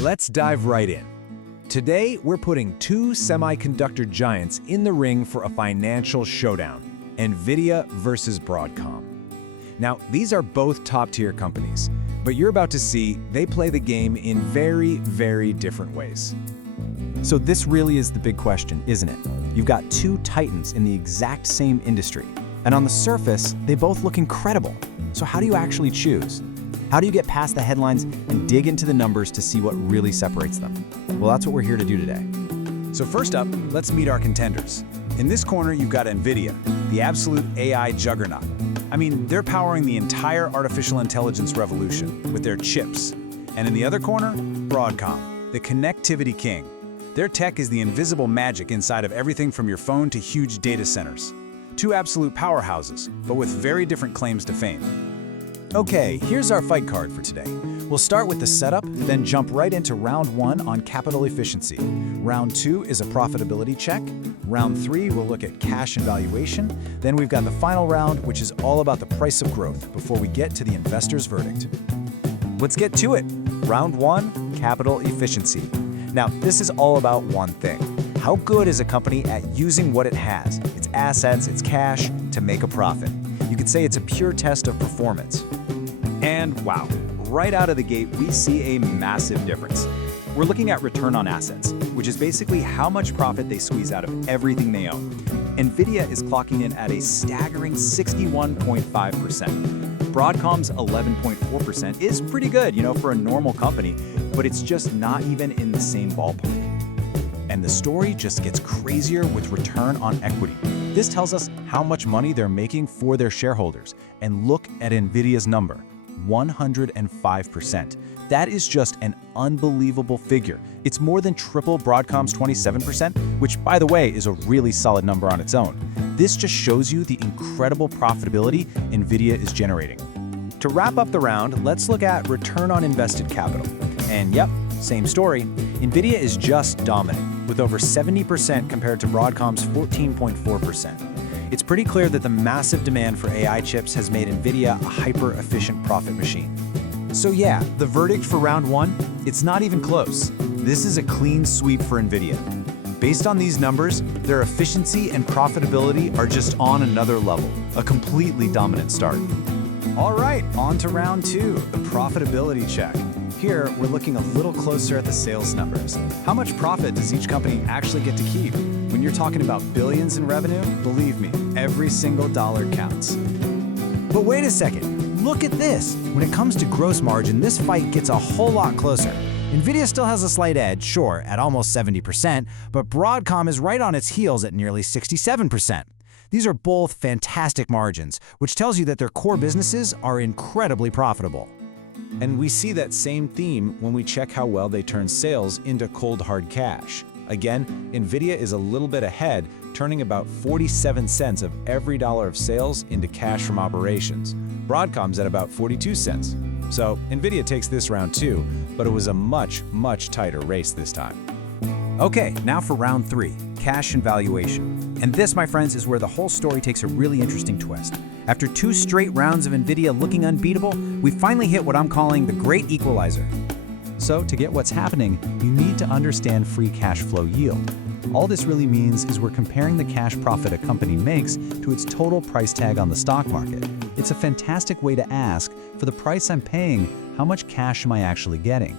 Let's dive right in. Today, we're putting two semiconductor giants in the ring for a financial showdown, NVIDIA versus Broadcom. Now, these are both top-tier companies, but you're about to see they play the game in very, very different ways. So this really is the big question, isn't it? You've got two titans in the exact same industry, and on the surface, they both look incredible. So how do you actually choose? How do you get past the headlines and dig into the numbers to see what really separates them? Well, that's what we're here to do today. So first up, let's meet our contenders. In this corner, you've got NVIDIA, the absolute AI juggernaut. I mean, they're powering the entire artificial intelligence revolution with their chips. And in the other corner, Broadcom, the connectivity king. Their tech is the invisible magic inside of everything from your phone to huge data centers. Two absolute powerhouses, but with very different claims to fame. Okay, here's our fight card for today. We'll start with the setup, then jump right into round one on capital efficiency. Round two is a profitability check. Round three, we'll look at cash and valuation. Then we've got the final round, which is all about the price of growth before we get to the investor's verdict. Let's get to it. Round one, capital efficiency. Now, this is all about one thing. How good is a company at using what it has, its assets, its cash, to make a profit? You could say it's a pure test of performance. And wow, right out of the gate, we see a massive difference. We're looking at return on assets, which is basically how much profit they squeeze out of everything they own. NVIDIA is clocking in at a staggering 61.5%. Broadcom's 11.4% is pretty good, for a normal company, but it's just not even in the same ballpark. And the story just gets crazier with return on equity. This tells us how much money they're making for their shareholders. And look at NVIDIA's number, 105%. That is just an unbelievable figure. It's more than triple Broadcom's 27%, which, by the way, is a really solid number on its own. This just shows you the incredible profitability NVIDIA is generating. To wrap up the round, let's look at return on invested capital. And yep, same story. NVIDIA is just dominant, with over 70% compared to Broadcom's 14.4%. It's pretty clear that the massive demand for AI chips has made NVIDIA a hyper-efficient profit machine. So yeah, the verdict for round one, it's not even close. This is a clean sweep for NVIDIA. Based on these numbers, their efficiency and profitability are just on another level, a completely dominant start. All right, on to round two, the profitability check. Here, we're looking a little closer at the sales numbers. How much profit does each company actually get to keep? When you're talking about billions in revenue, believe me, every single dollar counts. But wait a second, look at this. When it comes to gross margin, this fight gets a whole lot closer. NVIDIA still has a slight edge, sure, at almost 70%, but Broadcom is right on its heels at nearly 67%. These are both fantastic margins, which tells you that their core businesses are incredibly profitable. And we see that same theme when we check how well they turn sales into cold hard cash. Again, NVIDIA is a little bit ahead, turning about 47 cents of every dollar of sales into cash from operations. Broadcom's at about 42 cents. So NVIDIA takes this round too, but it was a much, much tighter race this time. Okay, now for round three, cash and valuation. And this, my friends, is where the whole story takes a really interesting twist. After two straight rounds of NVIDIA looking unbeatable, we finally hit what I'm calling the great equalizer. So to get what's happening, you need to understand free cash flow yield. All this really means is we're comparing the cash profit a company makes to its total price tag on the stock market. It's a fantastic way to ask, for the price I'm paying, how much cash am I actually getting?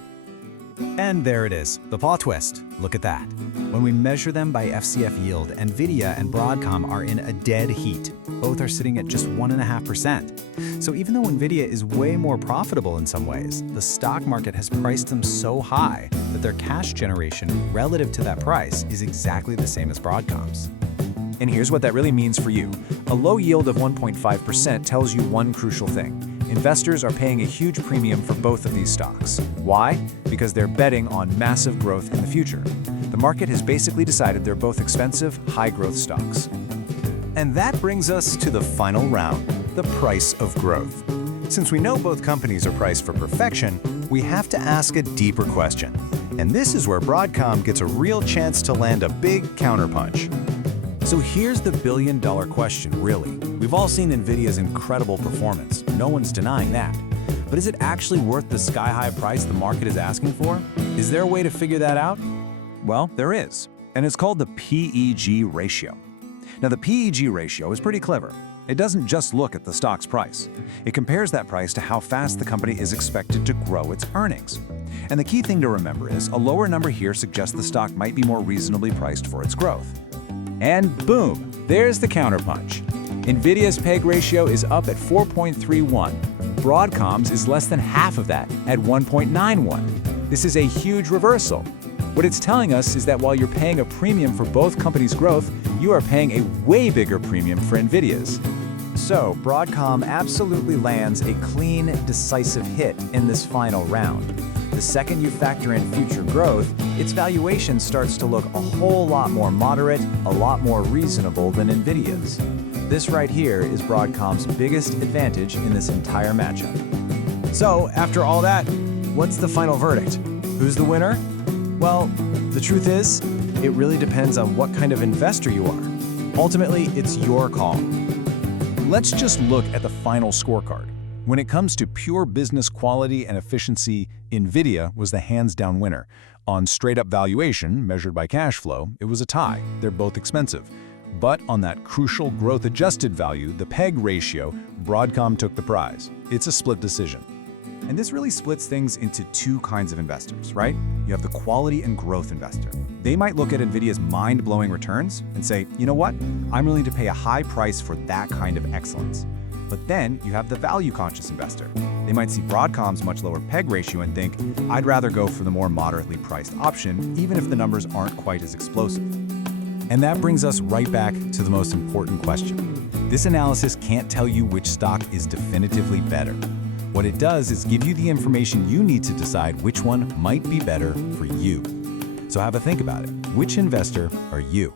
And there it is, the plot twist. Look at that. When we measure them by FCF Yield, NVIDIA and Broadcom are in a dead heat. Both are sitting at just 1.5%. So even though NVIDIA is way more profitable in some ways, the stock market has priced them so high that their cash generation relative to that price is exactly the same as Broadcom's. And here's what that really means for you. A low yield of 1.5% tells you one crucial thing. Investors are paying a huge premium for both of these stocks. Why? Because they're betting on massive growth in the future. The market has basically decided they're both expensive, high-growth stocks. And that brings us to the final round, the price of growth. Since we know both companies are priced for perfection, we have to ask a deeper question. And this is where Broadcom gets a real chance to land a big counterpunch. So here's the billion-dollar question, really. We've all seen NVIDIA's incredible performance. No one's denying that. But is it actually worth the sky-high price the market is asking for? Is there a way to figure that out? Well, there is, and it's called the PEG ratio. Now, the PEG ratio is pretty clever. It doesn't just look at the stock's price. It compares that price to how fast the company is expected to grow its earnings. And the key thing to remember is a lower number here suggests the stock might be more reasonably priced for its growth. And boom, there's the counterpunch. NVIDIA's PEG ratio is up at 4.31. Broadcom's is less than half of that at 1.91. This is a huge reversal. What it's telling us is that while you're paying a premium for both companies' growth, you are paying a way bigger premium for NVIDIA's. So, Broadcom absolutely lands a clean, decisive hit in this final round. The second you factor in future growth, its valuation starts to look a whole lot more moderate, a lot more reasonable than NVIDIA's. This right here is Broadcom's biggest advantage in this entire matchup. So, after all that, what's the final verdict? Who's the winner? Well, the truth is, it really depends on what kind of investor you are. Ultimately, it's your call. Let's just look at the final scorecard. When it comes to pure business quality and efficiency, NVIDIA was the hands-down winner. On straight-up valuation, measured by cash flow, it was a tie. They're both expensive. But on that crucial growth-adjusted value, the PEG ratio, Broadcom took the prize. It's a split decision. And this really splits things into two kinds of investors, right? You have the quality and growth investor. They might look at NVIDIA's mind-blowing returns and say, you know what? I'm willing to pay a high price for that kind of excellence. But then you have the value-conscious investor. They might see Broadcom's much lower PEG ratio and think, I'd rather go for the more moderately priced option, even if the numbers aren't quite as explosive. And that brings us right back to the most important question. This analysis can't tell you which stock is definitively better. What it does is give you the information you need to decide which one might be better for you. So have a think about it. Which investor are you?